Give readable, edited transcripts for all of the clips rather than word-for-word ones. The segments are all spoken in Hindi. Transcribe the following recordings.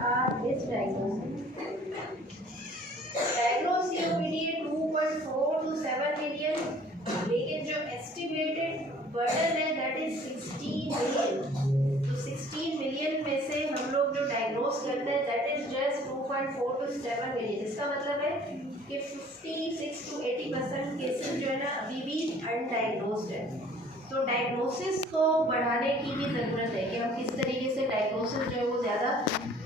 are misdiagnosed. Diagnose COPD 2.4 to 7 million, लेकिन जो एस्टिमेटेड बर्डन है दैट इज 16 मिलियन। तो 16 मिलियन में से हम लोग जो डायग्नोज करते हैं that is just 2.4 to 7 million. इसका मतलब है कि 56 to 80% केसेस जो है ना अभी भी अनडायग्नोज्ड है। तो डायग्नोसिस को बढ़ाने की भी ज़रूरत है कि हम किस तरीके से डायग्नोसिस जो है वो ज़्यादा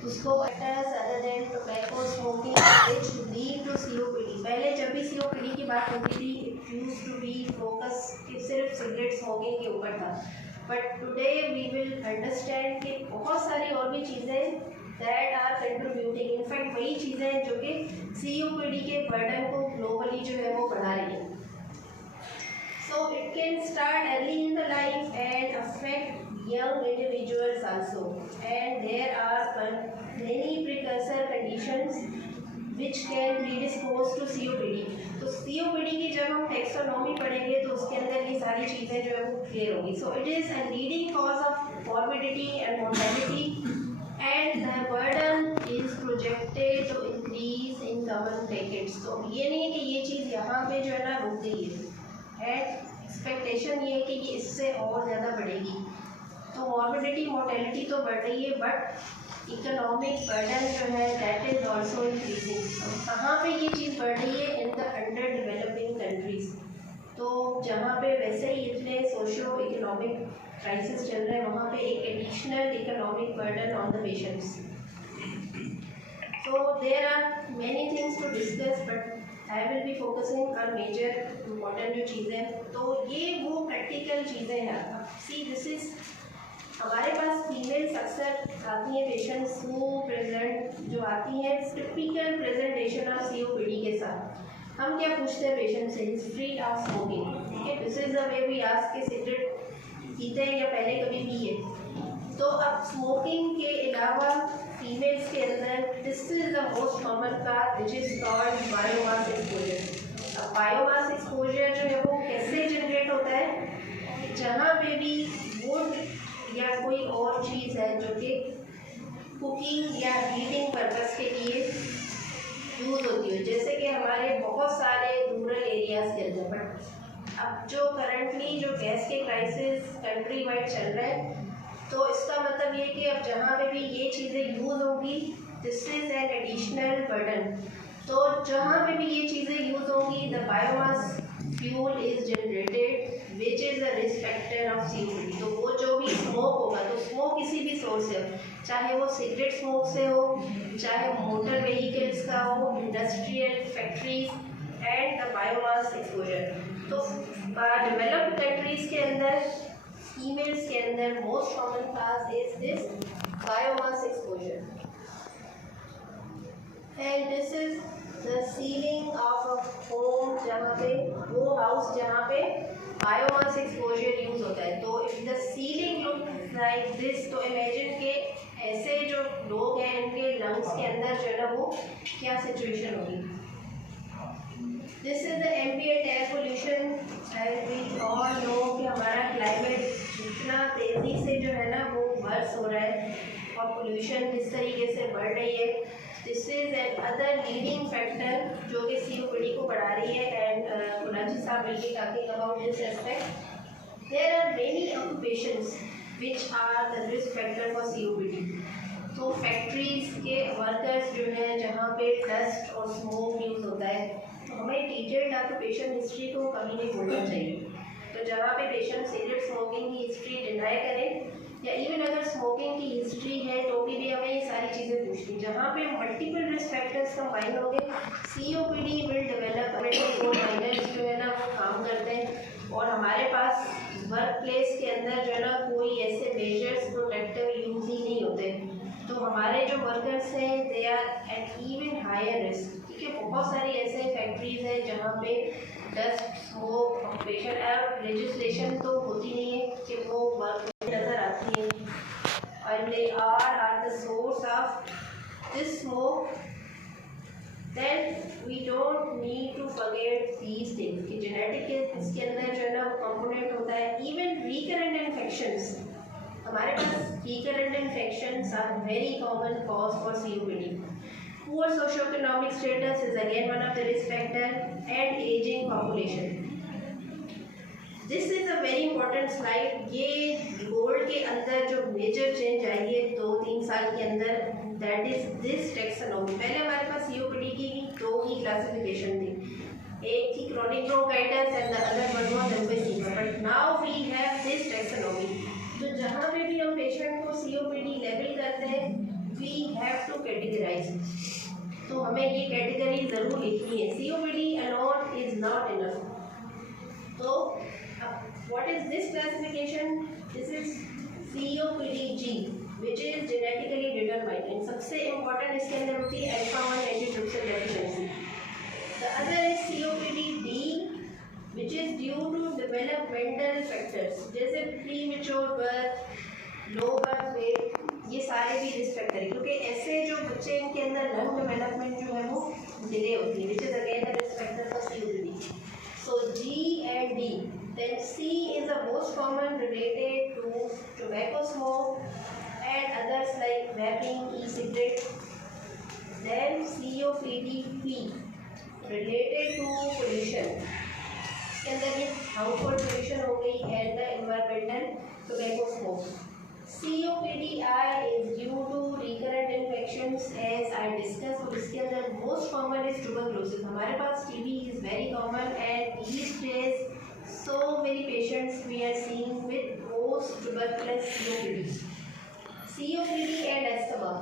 उसको other than tobacco smoking which lead to COPD। पहले जब भी COPD की बात होती थी it used to be focus कि सिर्फ सिगरेट स्मोकिंग के ऊपर था, but today we will understand कि बहुत सारी और भी चीज़ें दैट आर कंट्रीब्यूटिंग, इनफैक्ट वही चीज़ें हैं जो कि COPD के बर्डन को ग्लोबली जो है वो बढ़ा रही है। So it can start early in the life and affect young individuals also, and there are many precursor conditions which can predispose to COPD। तो COPD की जब हम टैक्सोनॉमी पढ़ेंगे तो उसके अंदर ये सारी चीज़ें जो है वो क्लियर होगी। So it is a leading cause of morbidity and mortality and the burden is projected to increase in coming decades। तो ये नहीं कि ये चीज़ यहाँ पे जो है ना रुक गई है, एक्सपेक्टेशन ये है कि ये इससे और ज़्यादा बढ़ेगी। तो मॉर्बिडिटी मोर्टेलिटी तो बढ़ रही है बट इकोनॉमिक बर्डन जो है दैट इज़ ऑल्सो इंक्रीजिंग। कहाँ पे ये चीज़ बढ़ रही है? In the under developing countries. तो जहाँ पे वैसे ही इतने सोशो इकोनॉमिक क्राइसिस चल रहे हैं वहाँ पे एक additional economic burden on the patients. So there are many things to discuss but I will be focusing on major important जो चीज़ें। तो ये वो प्रैक्टिकल चीज़ें हैं। सी दिस इज हमारे पास फीमेल्स अक्सर आती हैं पेशेंट्स को प्रेजेंट जो आती हैं टिपिकल प्रेजेंटेशन ऑफ COPD के साथ। हम क्या पूछते हैं पेशेंट से? History of smoking. ठीक है, this is the way we ask के सिगरेट पीते हैं या पहले कभी पिए। तो अब स्मोकिंग के अलावा फीमेल्स के अंदर this is the most common cause which is called biomass exposure. अब बायोमास एक्सपोजर जो है वो कैसे जनरेट होता है? जहाँ पे भी वुड या कोई और चीज़ है जो कि कुकिंग या हीटिंग पर्पस के लिए यूज़ होती है, जैसे कि हमारे बहुत सारे रूरल एरियाज़ के अंदर। बट अब जो करंटली जो गैस के क्राइसिस कंट्री वाइड चल रहे हैं तो इसका मतलब ये कि अब जहाँ पे भी ये चीज़ें यूज़ होगी this is an additional burden. तो जहाँ पे भी ये चीज़ें यूज़ होंगी the biomass fuel is generated which is a risk factor of COPD। तो वो जो भी स्मोक होगा, तो स्मोक किसी भी सोर्स से हो, चाहे वो सिगरेट स्मोक से हो, चाहे मोटर व्हीकल्स का हो, industrial factories and the biomass exposure. तो डेवलप्ड कंट्रीज़ के अंदर फीमेल्स के अंदर most common cause is this biomass exposure. And this is the ceiling of a home, जहाँ पे वो हाउस जहाँ पे बायोमास एक्सपोजर यूज होता है। तो if the ceiling look like this, तो इमेजिन के ऐसे जो लोग हैं इनके लंग्स के अंदर जो है ना वो क्या सिचुएशन होगी। This is the ambient air pollution. As we all know कि हमारा क्लाइमेट जितना तेज़ी से जो है ना वो वर्स हो रहा है और पोल्यूशन जिस तरीके से बढ़ रही है, this is an other leading factor जो कि COPD को बढ़ा रही है। एंड गुलाजी साहब will be talking about this aspect. There are many occupations which are the risk factor for COPD। तो फैक्ट्रीज के वर्कर्स जो हैं जहाँ पे डस्ट और स्मोक यूज़ होता है, तो हमें डिटेल्ड ऑक्यूपेशन हिस्ट्री को कभी नहीं भूलना चाहिए। तो जहाँ पे पेशेंट सिगरेट स्मोकिंग की हिस्ट्री डिनाई करें या इवन अगर स्मोकिंग की हिस्ट्री है तो भी हमें ये सारी चीज़ें पूछनी। जहाँ पे मल्टीपल रिस्क फैक्टर्स कंबाइन होंगे COPD विल डेवलप। माइनर्स जो है ना वो काम करते हैं और हमारे पास वर्क प्लेस के अंदर जो है ना कोई ऐसे मेजर्स प्रोटेक्टिव यूज ही नहीं होते। तो हमारे जो वर्कर्स हैं they are at even higher risk. ठीक है, बहुत सारी ऐसे फैक्ट्रीज हैं जहाँ पे डस्ट स्मोक ऑक्यूपेशन और लेजिस्लेशन तो होती नहीं है कि वो वर्क नज़र आती है और they are the source of this smoke. Then we don't need to forget these things कि जेनेटिक इसके अंदर जो है ना वो कंपोनेंट होता है। इवन रिकरेंट इन्फेक्शंस हमारे पास recurrent infections are very common cause for COPD. Poor socioeconomic status is again one of the risk factor and aging population. This is a very important slide. ये गोल्ड के अंदर जो मेजर चेंज आई है 2-3 साल के अंदर, दैट इज दिस टेक्सोनॉमी। पहले हमारे पास सीओपीडी की 2 ही क्लासिफिकेशन थी, एक थी chronic bronchitis and the other one was emphysema, but now we have this taxonomy. तो जहाँ पे भी हम पेशेंट को सीओपीडी लेबल करते हैं वी हैव टू कैटेगराइज, तो हमें ये कैटेगरी ज़रूर लिखनी है। COPD alone is not enough. तो what is this classification? This is COPD-G, which is genetically determined, and सबसे important इसके अंदर होती है alpha-1 antitrypsin deficiency. The other is COPD-D, which is due to developmental factors, जैसे premature birth, low birth weight, ये सारे भी रिस्क फैक्टर है, क्योंकि ऐसे जो बच्चे इनके अंदर लंग डेवलपमेंट जो है वो डिले होती है, which is again the risk factor for COPD. So G and D. Then C is the most common related to tobacco smoke and others like vaping, e-cigarette. Then COPD-P related to pollution. इसके अंदर ये harmful pollution हो गई and the environmental tobacco smoke. COPD-I is due to recurrent infections as I discussed, और इसके अंदर most common is tuberculosis. हमारे पास TB is very common and these days so many patients we are seeing with post-tuberculous COPD. COPD and asthma,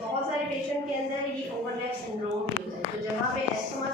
बहुत सारे पेशेंट के अंदर ये ओवरलैप सिंड्रोम भी होता है, तो जहाँ पे एस्थमा